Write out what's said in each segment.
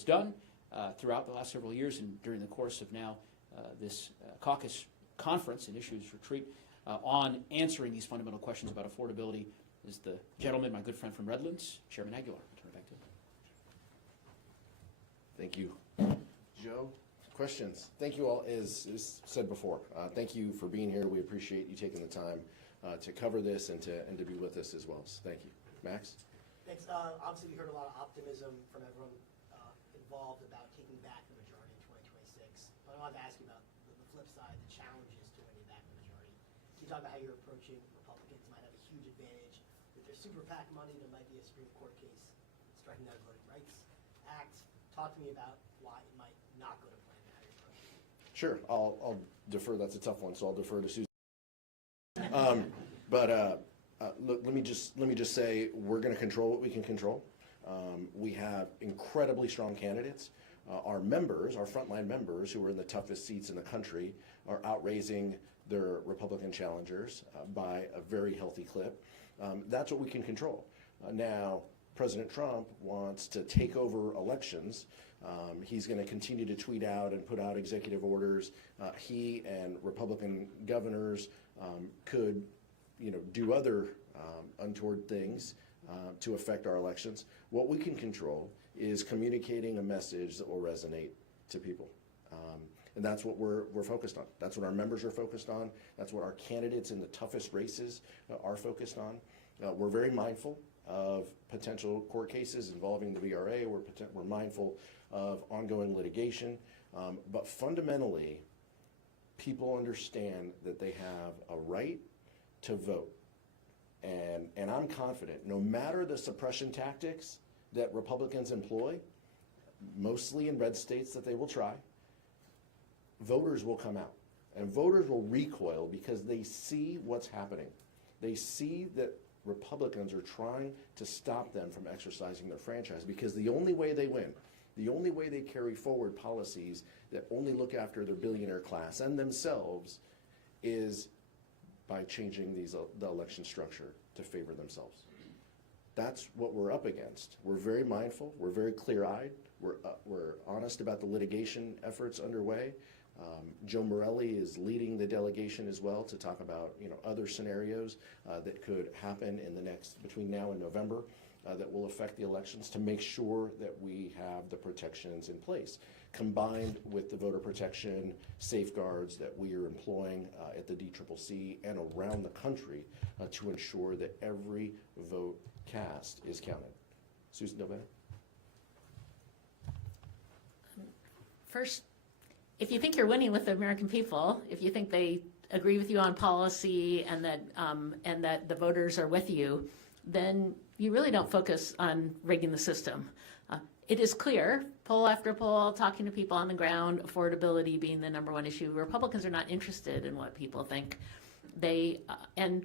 has done throughout the last several years and during the course of now this caucus conference and issues retreat on answering these fundamental questions about affordability is the gentleman, my good friend from Redlands, Chairman Aguilar. I'll turn it back to him. Thank you. Joe, questions? Thank you all, as said before. Thank you for being here. We appreciate you taking the time to cover this and to be with us as well. So thank you. Max? Thanks. Obviously, we heard a lot of optimism from everyone involved about taking back the majority in 2026. But I wanted to ask you about the flip side, the challenges to winning back the majority. Can you talk about how you're approaching Republicans might have a huge advantage with their super PAC money? There might be a Supreme Court case striking down the Voting Rights Act. Talk to me about why it might not go to plan and how you're approaching it. Sure. I'll defer. That's a tough one, so I'll defer to Susan. Look, let me just say we're going to control what we can control. We have incredibly strong candidates. Our members, our frontline members, who are in the toughest seats in the country, are outraising their Republican challengers by a very healthy clip. That's what we can control. Now, President Trump wants to take over elections. He's going to continue to tweet out and put out executive orders. He and Republican governors could, do other untoward things to affect our elections. What we can control is communicating a message that will resonate to people. And that's what we're focused on. That's what our members are focused on. That's what our candidates in the toughest races are focused on. We're very mindful of potential court cases involving the VRA. We're mindful of ongoing litigation. But fundamentally, people understand that they have a right to vote. And I'm confident, no matter the suppression tactics that Republicans employ, mostly in red states that they will try, voters will come out. And voters will recoil because they see what's happening. They see that Republicans are trying to stop them from exercising their franchise, because the only way they win, the only way they carry forward policies that only look after their billionaire class and themselves is by changing the election structure to favor themselves. That's what we're up against. We're very mindful. We're very clear-eyed. We're honest about the litigation efforts underway. Joe Morelli is leading the delegation as well to talk about other scenarios that could happen between now and November that will affect the elections, to make sure that we have the protections in place, combined with the voter protection safeguards that we are employing at the DCCC and around the country to ensure that every vote cast is counted. Susan Delbene? First, if you think you're winning with the American people, if you think they agree with you on policy and that the voters are with you, then you really don't focus on rigging the system. It is clear, poll after poll, talking to people on the ground, affordability being the #1 issue. Republicans are not interested in what people think. And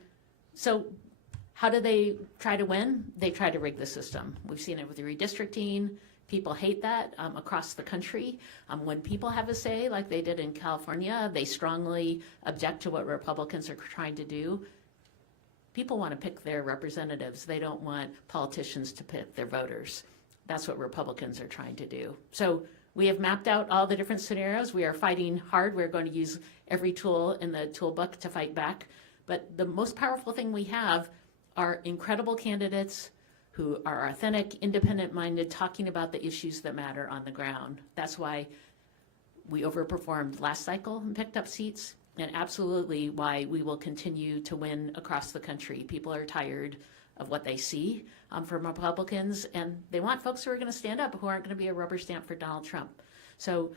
so how do they try to win? They try to rig the system. We've seen it with the redistricting. People hate that across the country. When people have a say, like they did in California, they strongly object to what Republicans are trying to do. People want to pick their representatives. They don't want politicians to pick their voters. That's what Republicans are trying to do. So we have mapped out all the different scenarios. We are fighting hard. We're going to use every tool in the toolbox to fight back. But the most powerful thing we have are incredible candidates who are authentic, independent-minded, talking about the issues that matter on the ground. That's why we overperformed last cycle and picked up seats, and absolutely why we will continue to win across the country. People are tired of what they see from Republicans, and they want folks who are going to stand up, who aren't going to be a rubber stamp for Donald Trump. So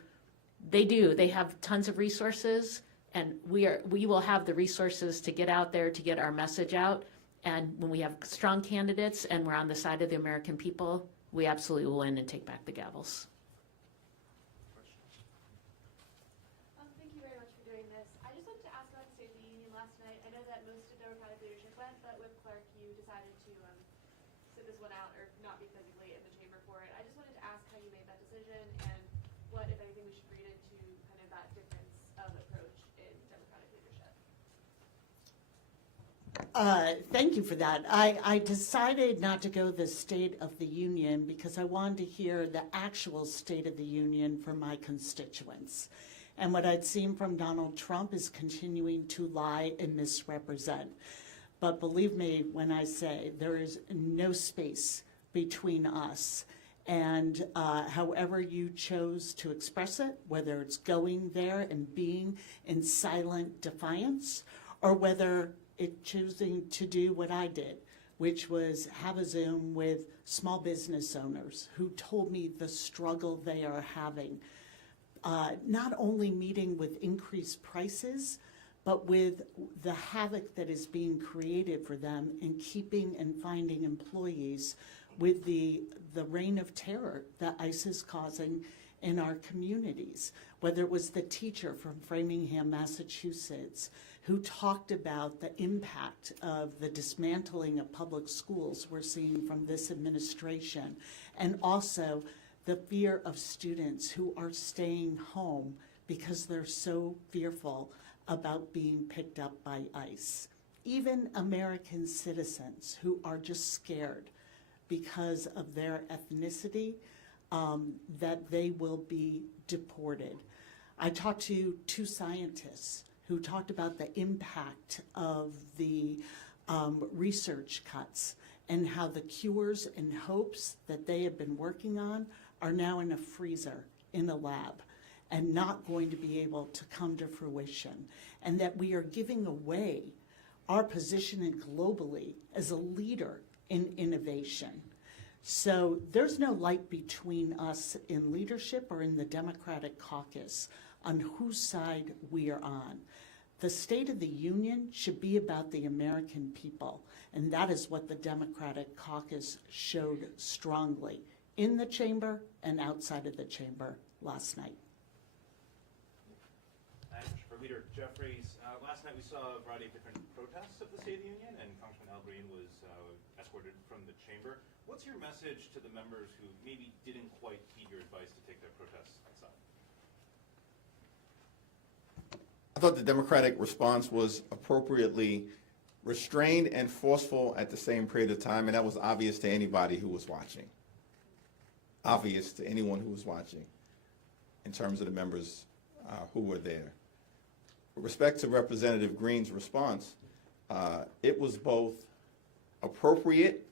they have tons of resources, and we will have the resources to get out there, to get our message out. And when we have strong candidates and we're on the side of the American people, we absolutely will win and take back the gavels. Thank you very much for doing this. I just wanted to ask about the State of the Union last night. I know that most of Democratic leadership went, but with Clark, you decided to sit this one out or not be physically in the chamber for it. I just wanted to ask how you made that decision and what, if anything, we should read into kind of that difference of approach in Democratic leadership. Thank you for that. I decided not to go the State of the Union because I wanted to hear the actual State of the Union from my constituents. And what I'd seen from Donald Trump is continuing to lie and misrepresent. But believe me when I say there is no space between us and however you chose to express it, whether it's going there and being in silent defiance, or whether it choosing to do what I did, which was have a Zoom with small business owners who told me the struggle they are having, not only meeting with increased prices, but with the havoc that is being created for them in keeping and finding employees with the reign of terror that ICE is causing in our communities. Whether it was the teacher from Framingham, Massachusetts, who talked about the impact of the dismantling of public schools we're seeing from this administration, and also the fear of students who are staying home because they're so fearful about being picked up by ICE. Even American citizens who are just scared because of their ethnicity, that they will be deported. I talked to two scientists who talked about the impact of the research cuts and how the cures and hopes that they have been working on are now in a freezer in a lab and not going to be able to come to fruition, and that we are giving away our positioning globally as a leader in innovation. So there's no light between us in leadership or in the Democratic caucus on whose side we are on. The State of the Union should be about the American people, and that is what the Democratic caucus showed strongly in the chamber and outside of the chamber last night. For Leader Jeffries, last night we saw a variety of different protests of the State of the Union, and Congressman Al Green was escorted from the chamber. What's your message to the members who maybe didn't quite heed your advice to take their protests outside? I thought the Democratic response was appropriately restrained and forceful at the same period of time, and that was obvious to anybody who was watching. Obvious to anyone who was watching in terms of the members who were there. With respect to Representative Green's response, it was both appropriate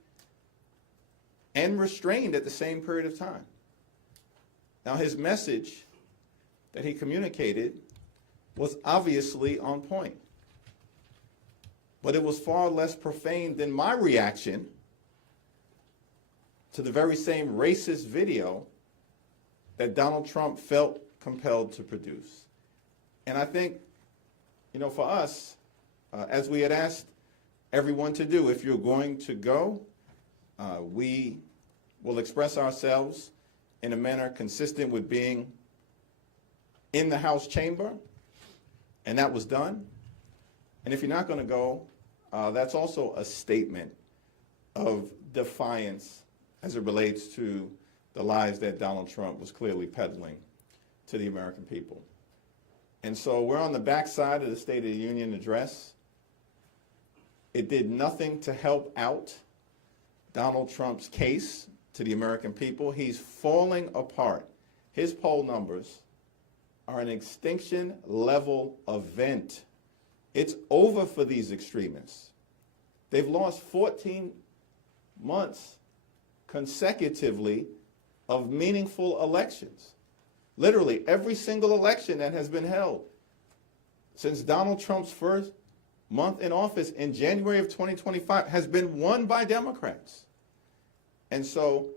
and restrained at the same period of time. Now, his message that he communicated was obviously on point, but it was far less profane than my reaction to the very same racist video that Donald Trump felt compelled to produce. And I think, for us, as we had asked everyone to do, if you're going to go, we will express ourselves in a manner consistent with being in the House chamber, and that was done. And if you're not going to go, that's also a statement of defiance as it relates to the lies that Donald Trump was clearly peddling to the American people. And so we're on the backside of the State of the Union address. It did nothing to help out Donald Trump's case to the American people. He's falling apart. His poll numbers are an extinction level event. It's over for these extremists. They've lost 14 months consecutively of meaningful elections. Literally every single election that has been held since Donald Trump's first month in office in January of 2025 has been won by Democrats. And so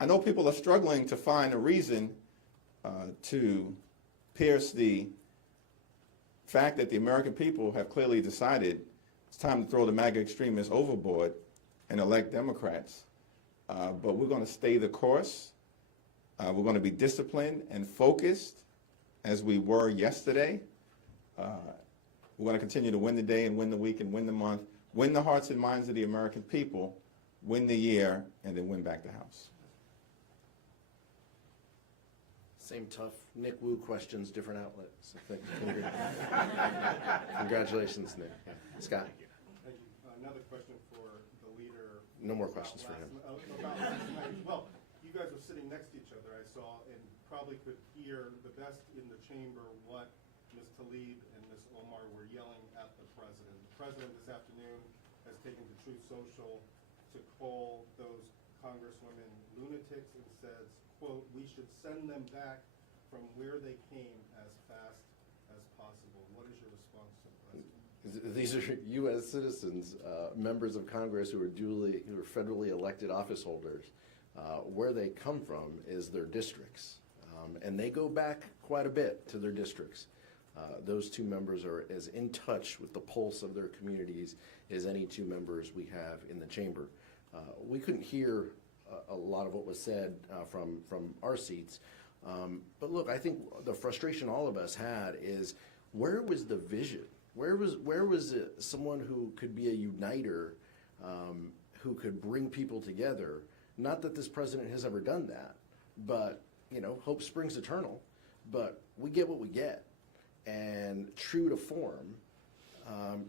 I know people are struggling to find a reason to pierce the fact that the American people have clearly decided it's time to throw the MAGA extremists overboard and elect Democrats. But we're going to stay the course. We're going to be disciplined and focused as we were yesterday. We're going to continue to win the day and win the week and win the month, win the hearts and minds of the American people, win the year, and then win back the House. Same tough Nick Wu questions, different outlets. I think. Congratulations, Nick. Scott. another question for the leader. No more questions for him. About last night. Well, you guys were sitting next to each other, I saw, and probably could hear the best in the chamber what Ms. Tlaib and Ms. Omar were yelling at the president. The president this afternoon has taken to Truth Social to call those congresswomen lunatics and says, quote, "We should send them back from where they came as fast as possible." What is your response to the president? These are U.S. citizens, members of Congress who are federally elected office holders. Where they come from is their districts, and they go back quite a bit to their districts. Those two members are as in touch with the pulse of their communities as any two members we have in the chamber. We couldn't hear a lot of what was said from our seats, but look, I think the frustration all of us had is, where was the vision? Where was it someone who could be a uniter, who could bring people together? Not that this president has ever done that, but hope springs eternal. But we get what we get, and true to form,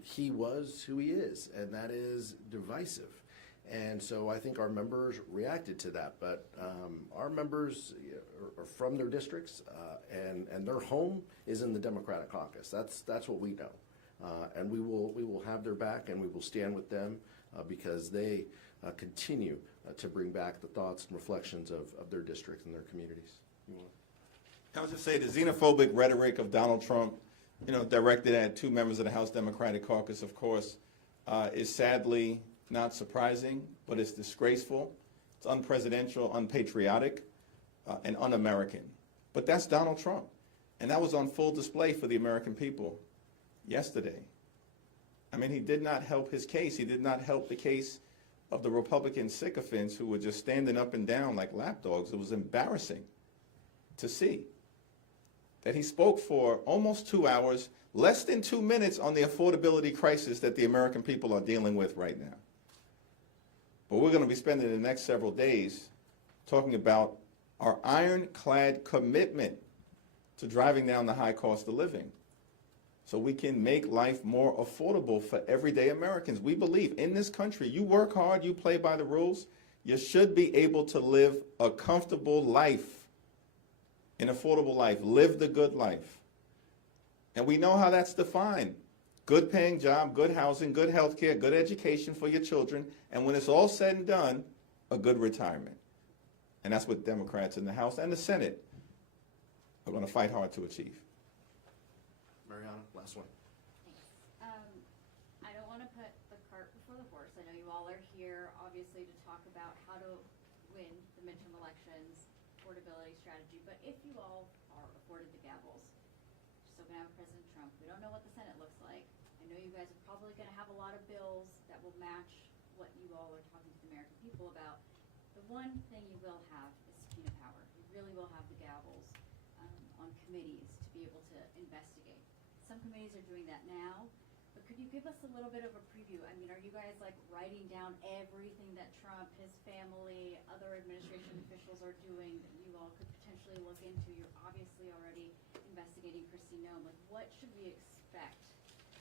he was who he is, and that is divisive. And so I think our members reacted to that. But our members are from their districts, and their home is in the Democratic caucus. That's what we know. And we will have their back, and we will stand with them because they continue to bring back the thoughts and reflections of their districts and their communities. I would just say the xenophobic rhetoric of Donald Trump, directed at two members of the House Democratic Caucus, of course, is sadly not surprising, but it's disgraceful. It's unpresidential, unpatriotic, and un-American. But that's Donald Trump, and that was on full display for the American people yesterday. I mean, he did not help his case. He did not help the case of the Republican sycophants who were just standing up and down like lapdogs. It was embarrassing to see that he spoke for almost 2 hours, less than 2 minutes on the affordability crisis that the American people are dealing with right now. But we're going to be spending the next several days talking about our ironclad commitment to driving down the high cost of living so we can make life more affordable for everyday Americans. We believe in this country, you work hard, you play by the rules, you should be able to live a comfortable life, an affordable life, live the good life. And we know how that's defined. Good paying job, good housing, good health care, good education for your children, and when it's all said and done, a good retirement. And that's what Democrats in the House and the Senate are going to fight hard to achieve. Mariana, last one. I don't want to put the cart before the horse. I know you all are here, obviously, to talk about how to win the midterm elections, affordability strategy. But if you all are afforded the gavels, still going to have President Trump. We don't know what the Senate looks like. I know you guys are probably going to have a lot of bills that will match what you all are talking to the American people about. The one thing you will have is subpoena power. You really will have the gavels on committees to be able to investigate. Some committees are doing that now, but could you give us a little bit of a preview? I mean, are you guys like writing down everything that Trump, his family, other administration officials are doing that you all could potentially look into? You're obviously already investigating Christine Noem. Like, what should we expect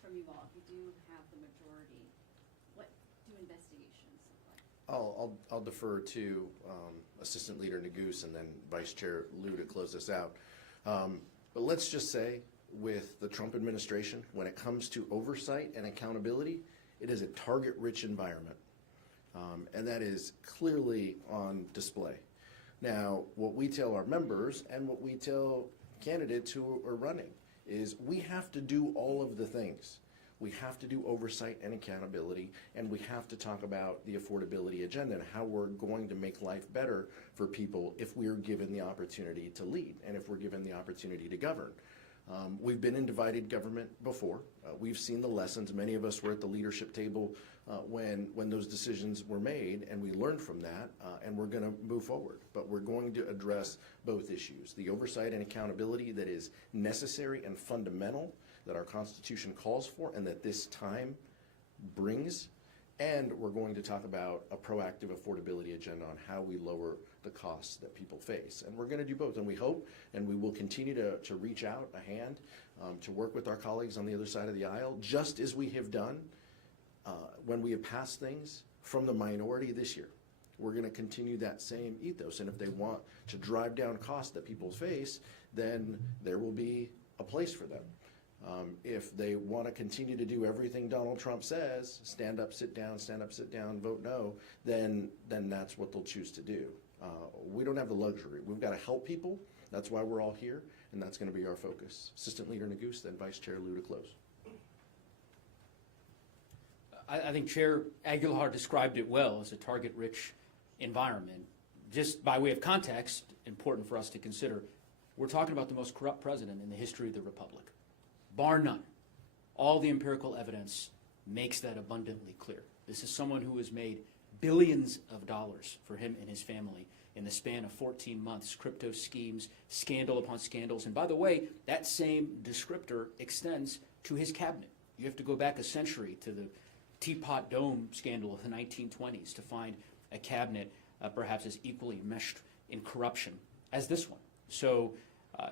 from you all if you do have the majority? What do investigations look like? I'll defer to Assistant Leader Nagoose and then Vice Chair Liu to close this out. But let's just say, with the Trump administration, when it comes to oversight and accountability, it is a target-rich environment. And that is clearly on display. Now, what we tell our members and what we tell candidates who are running is we have to do all of the things. We have to do oversight and accountability, and we have to talk about the affordability agenda and how we're going to make life better for people if we're given the opportunity to lead and if we're given the opportunity to govern. We've been in divided government before. We've seen the lessons. Many of us were at the leadership table when those decisions were made, and we learned from that, and we're going to move forward. But we're going to address both issues, the oversight and accountability that is necessary and fundamental that our Constitution calls for and that this time brings, and we're going to talk about a proactive affordability agenda on how we lower the costs that people face. And we're going to do both, and we hope, and we will continue to reach out a hand to work with our colleagues on the other side of the aisle, just as we have done when we have passed things from the minority this year, we're going to continue that same ethos. And if they want to drive down costs that people face, then there will be a place for them. If they want to continue to do everything Donald Trump says, stand up, sit down, vote no, then that's what they'll choose to do. We don't have the luxury. We've got to help people. That's why we're all here, and that's going to be our focus. Assistant Leader Neguse, then Vice Chair Liu to close. I think Chair Aguilar described it well as a target-rich environment. Just by way of context, important for us to consider, we're talking about the most corrupt president in the history of the Republic, bar none. All the empirical evidence makes that abundantly clear. This is someone who has made billions of dollars for him and his family in the span of 14 months, crypto schemes, scandal upon scandals. And by the way, that same descriptor extends to his cabinet. You have to go back a century to the Teapot Dome scandal of the 1920s to find a cabinet perhaps as equally meshed in corruption as this one. So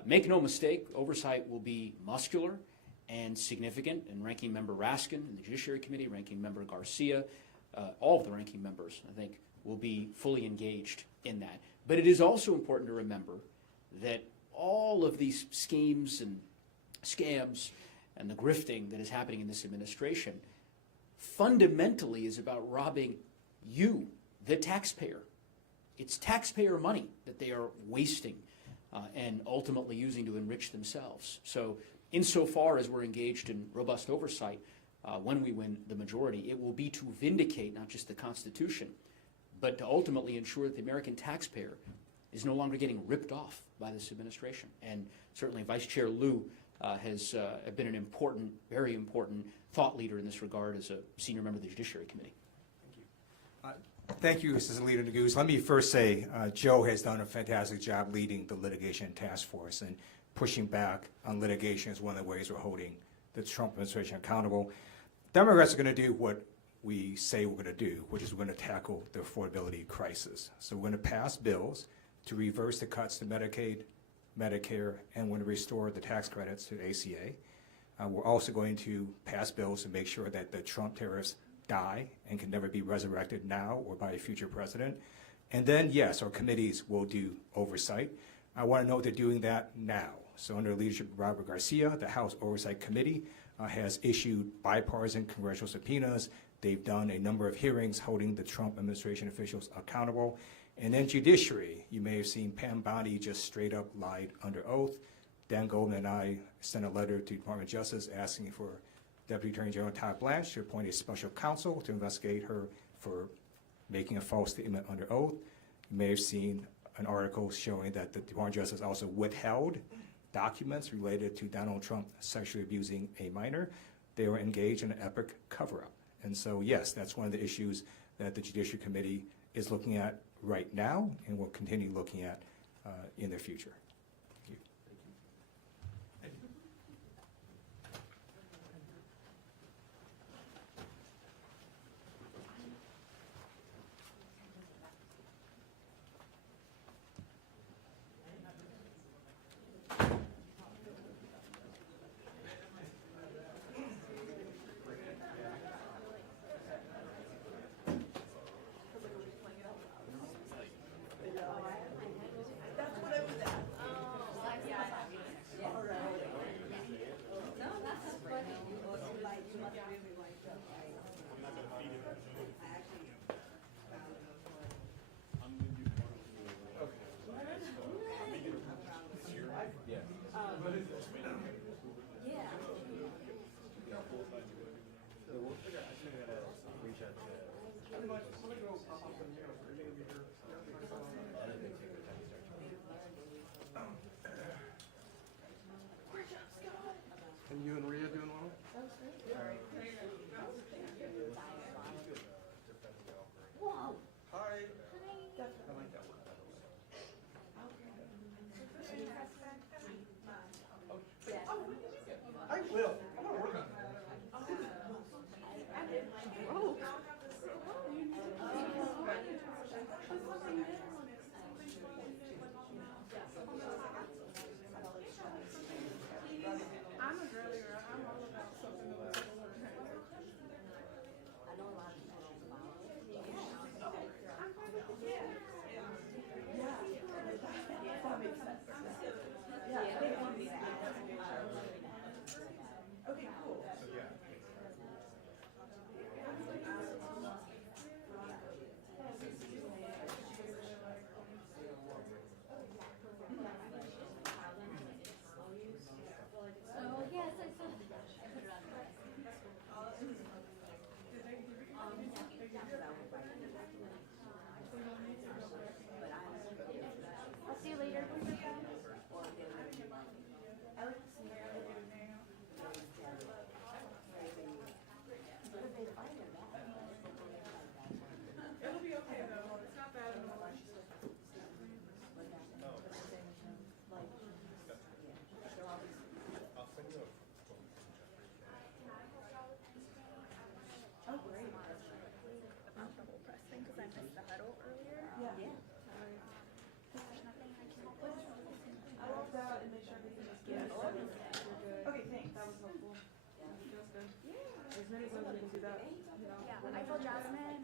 make no mistake, oversight will be muscular and significant, and Ranking Member Raskin in the Judiciary Committee, Ranking Member Garcia, all of the ranking members, I think, will be fully engaged in that. But it is also important to remember that all of these schemes and scams and the grifting that is happening in this administration fundamentally is about robbing you, the taxpayer. It's taxpayer money that they are wasting and ultimately using to enrich themselves. So insofar as we're engaged in robust oversight, when we win the majority, it will be to vindicate not just the Constitution, but to ultimately ensure that the American taxpayer is no longer getting ripped off by this administration. And certainly Vice Chair Liu has been an important, very important thought leader in this regard as a senior member of the Judiciary Committee. Thank you, Assistant Leader Neguse. Let me first say Joe has done a fantastic job leading the litigation task force, and pushing back on litigation is one of the ways we're holding the Trump administration accountable. Democrats are going to do what we say we're going to do, which is we're going to tackle the affordability crisis. So we're going to pass bills to reverse the cuts to Medicaid, Medicare, and we're going to restore the tax credits to ACA. We're also going to pass bills to make sure that the Trump tariffs die and can never be resurrected now or by a future president. And then, yes, our committees will do oversight. I want to note they're doing that now. So under the leadership of Robert Garcia, the House Oversight Committee has issued bipartisan congressional subpoenas. They've done a number of hearings holding the Trump administration officials accountable. And then Judiciary, you may have seen Pam Bondi just straight up lied under oath. Dan Goldman and I sent a letter to the Department of Justice asking for Deputy Attorney General Todd Blanche to appoint a special counsel to investigate her for making a false statement under oath. You may have seen an article showing that the Department of Justice also withheld documents related to Donald Trump sexually abusing a minor. They were engaged in an epic cover-up. And so, yes, that's one of the issues that the Judiciary Committee is looking at right now and will continue looking at in the future. Thank you. Jasmine is going to do that. Yeah, I told Jasmine